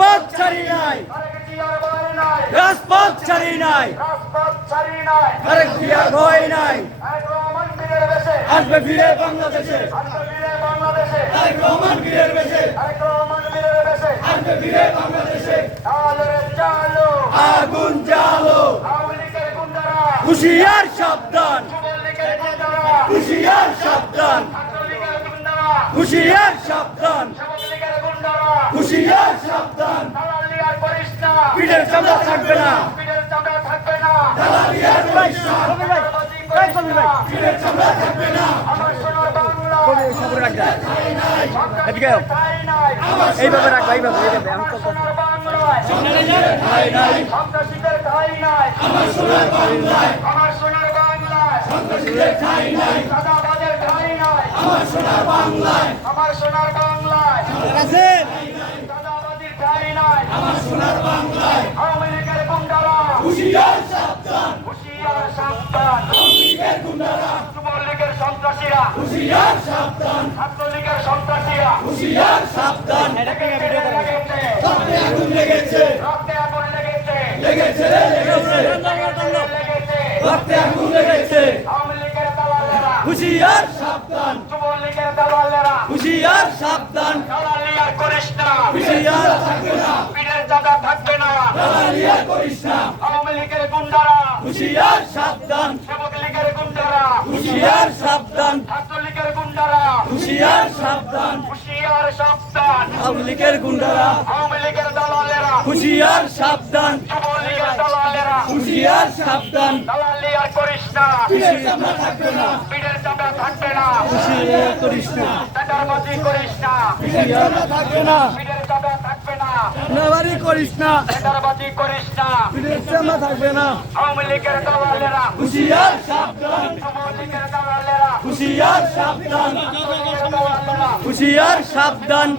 রাজপথ ছাড়ি নাই, রাজপথ ছাড়ি নাই, তারেক জিয়ার ভয় নাই, আসবে ফিরে বাংলাদেশে, তারেক রহমান বীরের বেশে, আসবে ফিরে বাংলাদেশে। আগুন জ্বালো, হুঁশিয়ার সাবধান, হুঁশিয়ার সাবধান, হুঁশিয়ার সাবধান, হুঁশিয়ার সাবধান। পিঠের চামড়া থাকবে না, দালালি আর করিস না, পিঠের চামড়া থাকবে না। এইভাবে রাখবা, এইভাবে আমি তো সন্ত্রাসীদের ঠাঁই নাই, আমার সোনার বাংলায়, আমার সোনার বাংলায়, সন্ত্রাসীদের ঠাঁই নাই, চাঁদাবাজের ঠাঁই নাই, আমার সোনার বাংলায়, আমার সোনার বাংলায়, চাঁদাবাজির ঠাঁই নাই, আমার সোনার বাংলায়। আওয়ামী লীগের গুন্ডারা হুঁশিয়ার সাবধান, হুঁশিয়ার সাবধান, আওয়ামী লীগের গুন্ডারা, যুবলীগের সন্ত্রাসীরা হুঁশিয়ার সাবধান, ছাত্রলীগের সন্ত্রাসীরা হুঁশিয়ার সাবধান। রক্তে আগুন লেগেছে, রক্তে আগুন লেগেছে, লেগেছে রে লেগেছে, রক্তে আগুন লেগেছে। আওয়ামী লীগের দালালেরা হুঁশিয়ার সাবধান, যুবলীগের দালালেরা হুঁশিয়ার সাবধান, দালালি আর করিস না, হুঁশিয়ার থাকবে না, পিঠের চাঁদা থাকবে না, দালালি আর করিস না। আওয়ামী লীগের গুন্ডারা হুঁশিয়ার সাবধান, যুবক লীগের গুন্ডারা হুঁশিয়ার সাবধান, ছাত্রলীগের গুন্ডারা হুঁশিয়ার সাবধান, হুঁশিয়ার সাবধান। আওয়ামী লীগের গুন্ডারা, আওয়ামী লীগের দালালেরা হুঁশিয়ার সাবধান, যুবলীগের দালালেরা হুঁশিয়ার সাবধান, দালালি আর করিস না, পিঠের চামড়া থাকবে না, পিঠের চামড়া থাকবে না, হুঁশিয়ার করিস না, টাকারবাজি করিস না, পিঠের চামড়া থাকবে না, পিঠের চামড়া থাকবে না, নাবারি করিস না, টাকারবাজি করিস না, পিঠের চামড়া থাকবে না। আওয়ামী লীগের দালালেরা হুঁশিয়ার সাবধান, যুবলীগের দালালেরা হুঁশিয়ার সাবধান, হুঁশিয়ার সাবধান,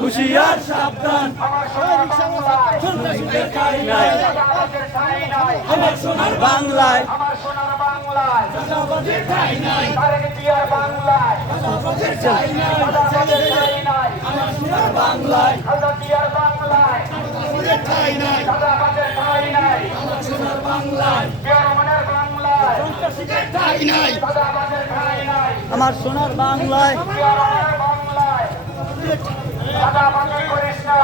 হুঁশিয়ার সাবধান। আমার সোনার বাংলায়, সন্ত্রাসীদের ঠাঁই নাই, আমার সোনার বাংলায়, আমার সোনার বাংলায়, চাঁদাবাজের ঠাঁই নাই, তারেক জিয়ার বাংলায়, চাঁদাবাজের ঠাঁই নাই, চাঁদাবাজের ঠাঁই নাই, আমার সোনার বাংলায়, খালেদা জিয়ার বাংলায়, চাঁদাবাজের ঠাঁই নাই, চাঁদাবাজের ঠাঁই নাই, আমার সোনার বাংলায়, জিয়া রহমানের বাংলায়, সন্ত্রাসীদের ঠাঁই নাই, চাঁদাবাজের ঠাঁই নাই, আমার সোনার বাংলায়, জিয়া রহমানের বাংলায়, চাঁদাবাজি করিস না।